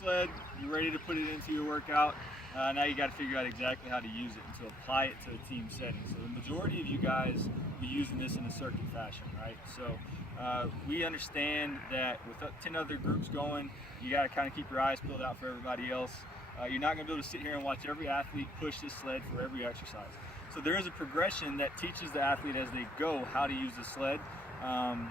sled, you're ready to put it into your workout. Now you got to figure out exactly how to use it and to apply it to a team setting. So the majority of you guys will be using this in a circuit fashion, right? So we understand that with 10 other groups going, you got to kind of keep your eyes peeled out for everybody else. You're not going to be able to sit here and watch every athlete push this sled for every exercise. So there is a progression that teaches the athlete as they go how to use the sled.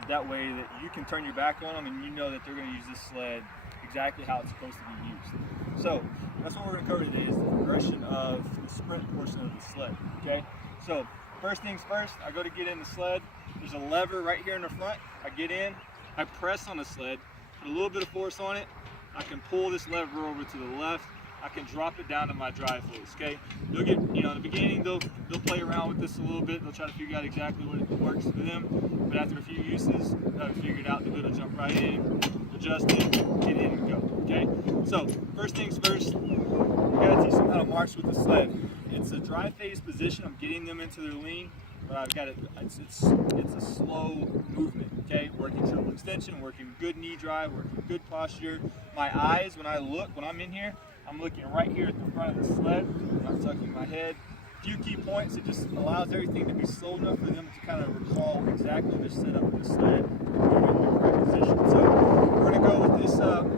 That way that you can turn your back on them and you know that they're going to use this sled exactly how it's supposed to be used. So that's what we're going to cover today, is the progression of the sprint portion of the sled. Okay, so first things first, I go to get in the sled. There's a lever right here in the front. I get in, I press on the sled, put a little bit of force on it. I can pull this lever over to the left. I can drop it down to my drive face. Okay, you'll get, in the beginning they'll play around with this a little bit. They'll try to figure out exactly what works for them. But after a few uses, they'll figure it out. They'll be able to jump right in, adjust it, get in and go. Okay, so first things first, I gotta teach them how to march with the sled. It's a drive phase position. I'm getting them into their lean, but I've got it. It's a slow movement. Okay, working triple extension, working good knee drive, working good posture. My eyes, when I'm in here, I'm looking right here at the front of the sled. I'm not tucking my head. A few key points. It just allows everything to be slow enough for them to kind of recall exactly their setup with the sled and get in the correct position. So we're going to go with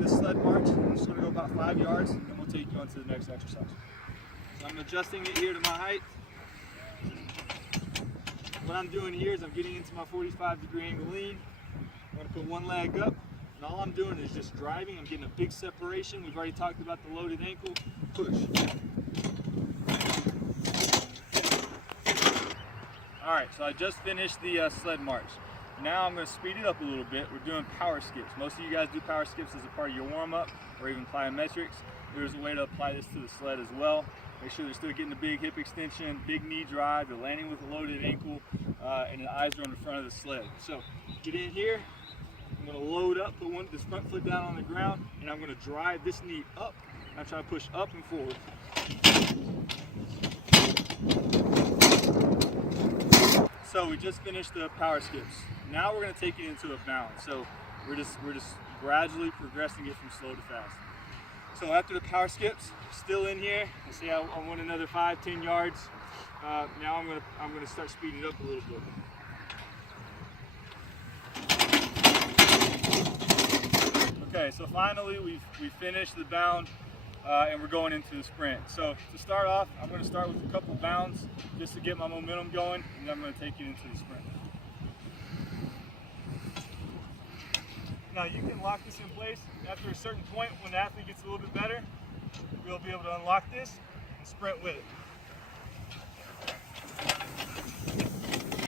this sled march. I'm just going to go about 5 yards, and then we'll take you on to the next exercise. So I'm adjusting it here to my height. What I'm doing here is I'm getting into my 45-degree angle lean. I'm going to put one leg up. And all I'm doing is just driving. I'm getting a big separation. We've already talked about the loaded ankle. Push. All right, so I just finished the sled march. Now I'm going to speed it up a little bit. We're doing power skips. Most of you guys do power skips as a part of your warm-up or even plyometrics. There's a way to apply this to the sled as well. Make sure they're still getting the big hip extension, big knee drive, they're landing with a loaded ankle, and the eyes are on the front of the sled. So get in here. I'm going to load up, put this front foot down on the ground, and I'm going to drive this knee up. I'm trying to push up and forward. So we just finished the power skips. Now we're going to take it into a bound. So we're just gradually progressing it from slow to fast. So after the power skips, still in here. I see I want another 5-10 yards. Now I'm going to start speeding it up a little bit. Okay, so finally we've finished the bound and we're going into the sprint. So to start off, I'm going to start with a couple bounds just to get my momentum going, and then I'm going to take you into the sprint. Now you can lock this in place. After a certain point, when the athlete gets a little bit better, we'll be able to unlock this and sprint with it.